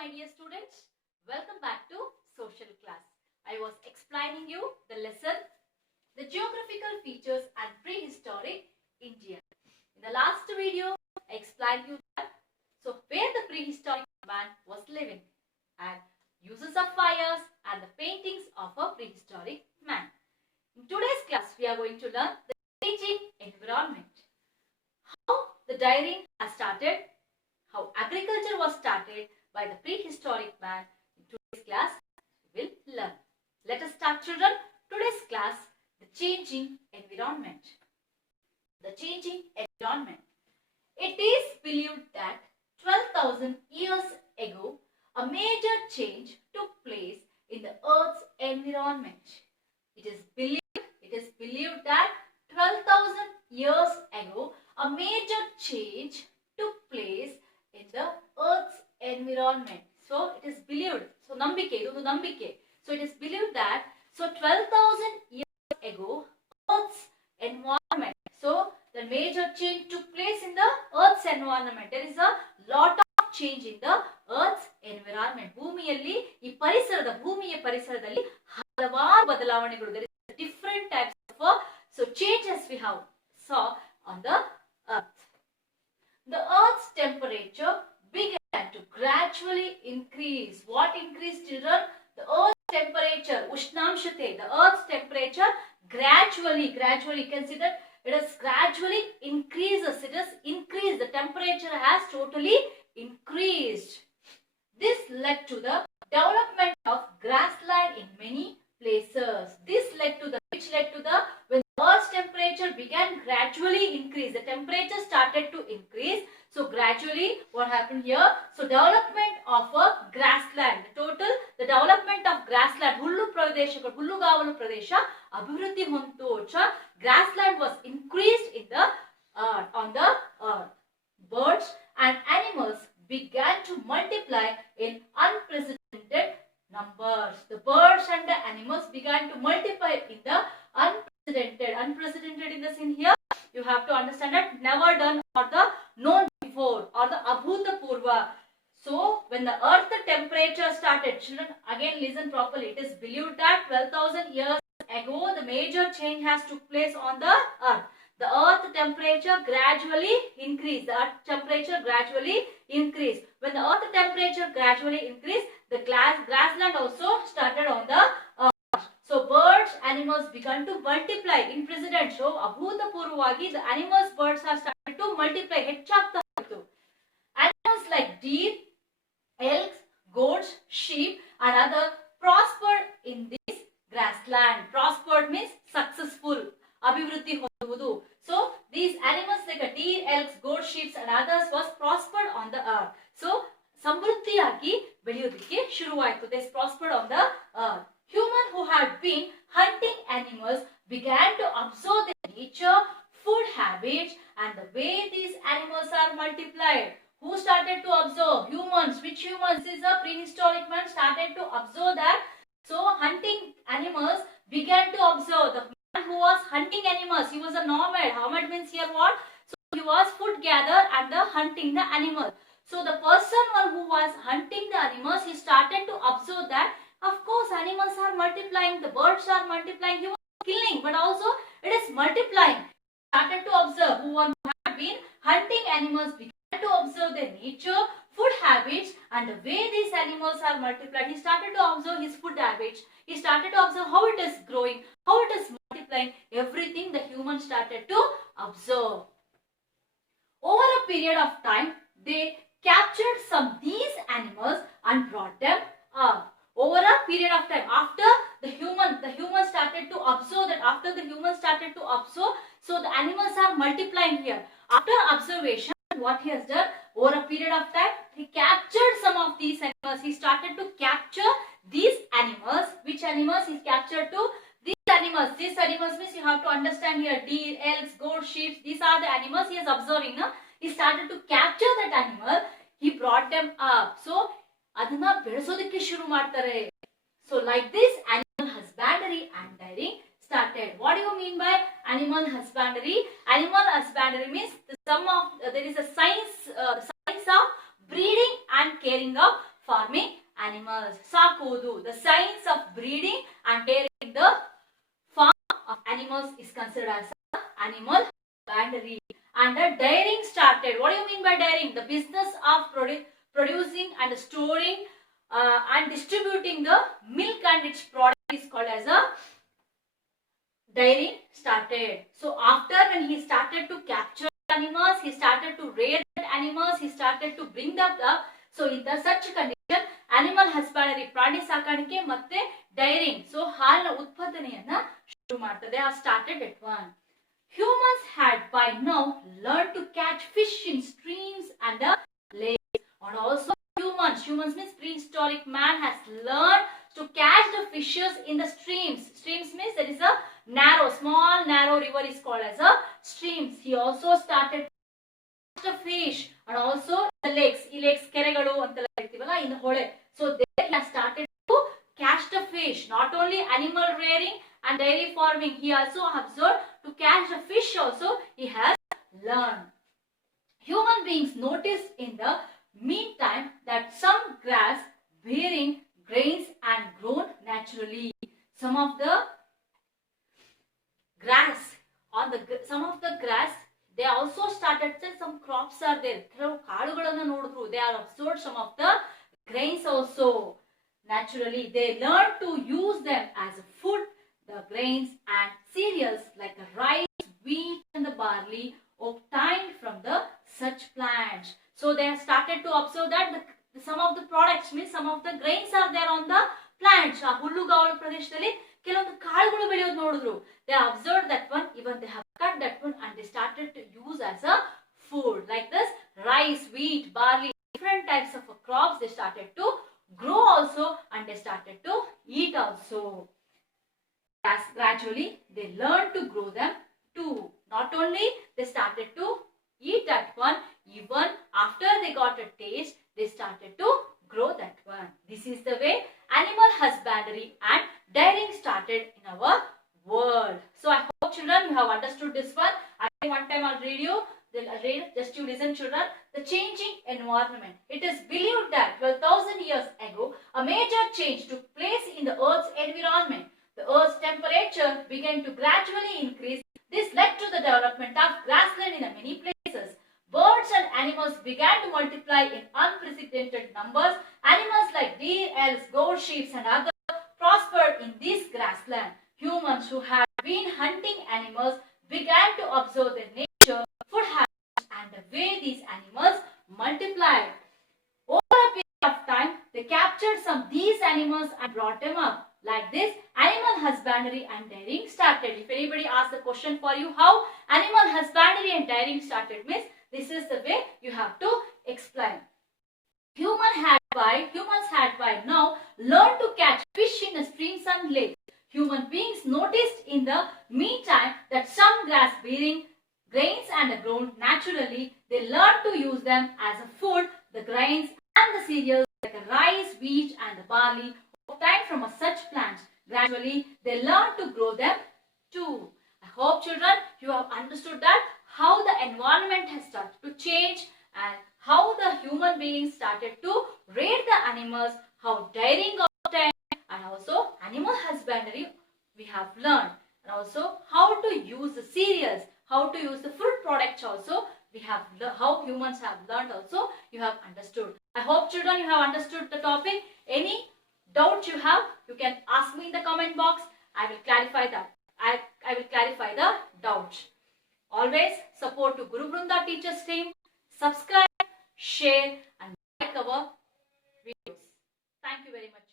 my dear students, welcome back to social class. I was explaining you the lesson, the geographical features and prehistoric India. In the last video, I explained you that where the prehistoric man was living and uses of fires and the paintings of a prehistoric man. In today's class, we are going to learn the changing environment, how the dairying has started, how agriculture was started by the prehistoric man. In today's class, we will learn. Let us start, children. Today's class, the changing environment. The changing environment. It is believed that 12,000 years ago, a major change took place in the Earth's environment. It is believed that 12,000 years ago, a major change took place in the Earth's environment. So it is believed. So nambike, idu nambike. So it is believed that 12,000 years ago, Earth's environment. So the major change took place in the Earth's environment. There is a lot of change in the Earth's environment. ಭೂಮಿಯ ಪರಿಸರದಲ್ಲಿ ಹಲವಾರು ಬದಲಾವಣೆಗಳು. There is different types of changes we have saw on the Earth. The Earth's temperature began to gradually increase. What increased, children? The Earth's temperature, Ushnamshate. The Earth's temperature gradually, you can see that it has gradually increases. It has increased. The temperature has totally increased. This led to the development of grassland in many places. Which led to the when the Earth's temperature began gradually increase. The temperature started to increase. So gradually, what happened here? So development of a grassland. The development of grassland. Hullugavalu Pradesha Abhivruddhi Hontocha. Grassland was increased in the on the earth. Birds and animals began to multiply in unprecedented numbers. The birds and the animals began to multiply in the unprecedented. Unprecedented in the scene here, you have to understand that never done or the known before or the abhutapurva. So when the earth temperature started, children, again listen properly. It is believed that 12,000 years ago the major change has took place on the earth. The earth temperature gradually increased. The earth temperature gradually increased. When the earth temperature gradually increased, the grassland also started on the earth. So birds, animals began to multiply in precedent. So abhutapurvagi, the animals, birds are started to multiply. Animals like deer, elks, goats, sheep and other prospered in this grassland. Prospered means successful. Abhivruddhi honduvudu. So these animals like deer, elks, goats, sheep and others was prospered on the earth. So samruddhiyagi ಬೆಳೆಯೋದಕ್ಕೆ ಶುರುವಾಯಿತು. They prospered on the earth. Humans who had been hunting animals began to observe their nature, food habits and the way these animals are multiplied. Who started to observe? Humans. Which humans? This is a prehistoric man started to observe that. So hunting animals began to observe. The man who was hunting animals, he was a nomad. Nomad means here what? So he was food gatherer and the hunting the animal. So the person who was hunting the animals, he started to observe that of course animals are multiplying, the birds are multiplying. He was killing, but also it is multiplying. He started to observe. Who had been hunting animals began to observe their nature, food habits and the way these animals are multiplied. He started to observe his food habits. He started to observe how it is growing, how it is multiplying. Everything the human started to observe. Over a period of time, they captured some these animals and brought them up. Over a period of time, after the human started to observe that, so the animals are multiplying here. After observation, what he has done, over a period of time, he captured some of these animals. He started to capture these animals. Which animals he captured to? These animals. These animals means you have to understand here, deer, elks, goats, sheep. These are the animals he is observing. No? He started to capture that animal. He brought them up. So ಅದನ್ನ ಬೆಳೆಸೋದಕ್ಕೆ ಶುರು ಮಾಡ್ತಾರೆ. So like this, animal husbandry and dairying started. What do you mean by animal husbandry? Animal husbandry means there is a science of breeding and caring of farming animals. Sakudu, the science of breeding and caring the farm of animals is considered as animal husbandry. And the dairying started. What do you mean by dairying? The business of producing and storing and distributing the milk and its product is called as a dairying started. So after when he started to capture animals, he started to rear animals, he started to bring them up. So in the such condition, animal husbandry, ಪ್ರಾಣಿ ಸಾಕಾಣಿಕೆ ಮತ್ತೆ dairying, so ಹಾಲಿನ ಉತ್ಪಾದನೆಯನ್ನ ಶುರು ಮಾಡ್ತದೆ. I started at one. Humans had by now learned to catch fish in streams and the lakes. And also humans means prehistoric man has learned to catch the fishes in the streams. Streams means there is a small narrow river is called as a streams. He also started to catch the fish and also the lakes. ಈ lakes ಕೆರೆಗಳು ಅಂತೆಲ್ಲ ಹೇಳ್ತೀವಲ್ಲ, in the ಹೊಳೆ. So there he has started to catch the fish. Not only animal rearing and dairy farming, he also observed to catch the fish also he has learned. Human beings noticed in the meantime that some grass bearing grains and grown naturally. Some of the grass they also started, some crops are there, ಕೆಲವು ಕಾಳುಗಳನ್ನು ನೋಡಿದ್ರು, they are observed some of the grains also naturally. They learned to use them as a food. The grains and cereals like the rice, wheat and the barley obtained from the such plants. So they have started to observe that some of the products means some of the grains are there on the plants. ಆ ಹುಲ್ಲುಗಾವಲು ಪ್ರದೇಶದಲ್ಲಿ ಕೆಲವೊಂದು ಕಾಳುಗಳು ಬೆಳೆಯೋದು ನೋಡಿದ್ರು. They observed that one, even they have cut that one and they started to use as a food. Like this, rice, wheat, barley, different types of crops they started to grow also and they started to eat also. As gradually they learned to grow them too. Not only they started to eat that one, even after they got a taste, they started to grow that one. This is the way animal husbandry and dairying started in our world. So I hope children you have understood this one. One time I'll read you. Just you listen children. The changing environment. It is believed that 12,000 years ago, a major change took place in the Earth's environment. The Earth's temperature began to gradually increase. This led to the development of grassland in many places. Birds and animals began to multiply in unprecedented numbers. Animals like deer, elks, goats, sheep and others prospered in this grassland. Humans who had been hunting animals began to observe their nature, food habits and the way these animals multiplied. Over a period of time, they captured some of these animals and brought them up. Like this, animal husbandry and dairying started. If anybody asks the question for you, how animal husbandry and dairying started means, this is the way you have to explain. Humans had by now learned to catch fish in the streams and lakes. Human beings noticed in the meantime that some grass bearing grains and grown naturally. They learned to use them as a food. The grains and the cereals like the rice, wheat and the barley obtained from such plants. Gradually, they learned to grow them too. I hope children you have understood that how the environment has started to change and how the human beings started to rear the animals, how dairying obtained and also animal husbandry we have learned, and also how to use the cereals, how to use the fruit products also we have how humans have learned also you have understood. I hope children you have understood the topic. Any doubt you have, you can ask me in the comment box. I will clarify that. I will clarify the doubts. Always support to Guru Brunda Teachers Team. Subscribe, share and like our videos. Thank you very much.